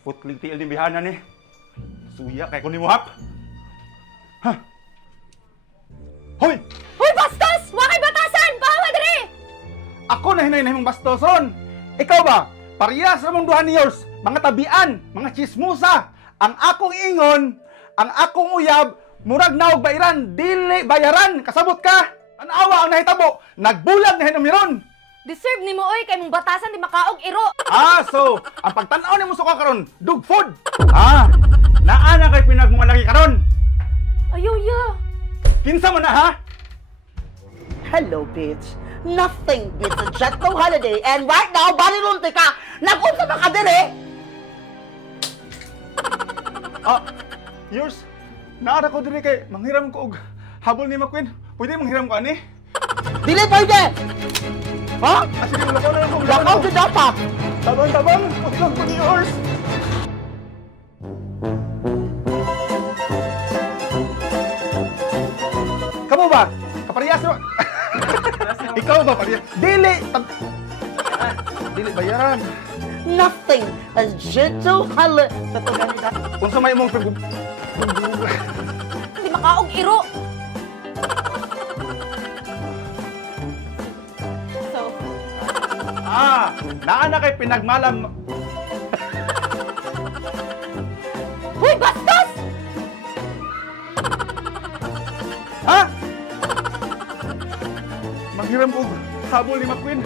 Putling tiil ni bihanan ni. Suya kay ko ni Muhap. Ha? Hoy! Hoy, bastos! Wakay batasan! Bawa diri! Ako na hinay na himong bastoson. Ikaw ba? Parehas ramong duha ni yours. Mga tabian, mga chismusa. Ang akong ingon, ang akong uyab, murag naog bairan, dili bayaran. Kasabot ka. Tanawa ang nahitabo. Nagbulag na hinumiron. Deserve ni mo oy kay mong batasan di makaog iro. So, ang pagtanaw ni mo suka karon, dog food. Naa na kay pinagmumalaki karon. Ayaw ya. Kinsa man na ha? Hello, bitch. Nothing beats a Jetlo holiday, and right now, balilunti ka! Nag-unsa ba ka dili? Yours. Naara ko diri kay manghiram ko og habol ni McQueen. Pwede manghiram ko ani? Dili pwede! Ha? Sige, lakaw na ako. Lakaw si dapat! Tabang. Pagkag ko ni yours. Kamu ba? Kaparehas mo. Ikaw ba parehas? Dili. Dili bayaran. Nothing as Jetlo holiday. Kung sa may mong Di makaog iro. So, naa na kay pinagmalam. Hoy, bastos! Ha? Manghiram og habol ni McQueen.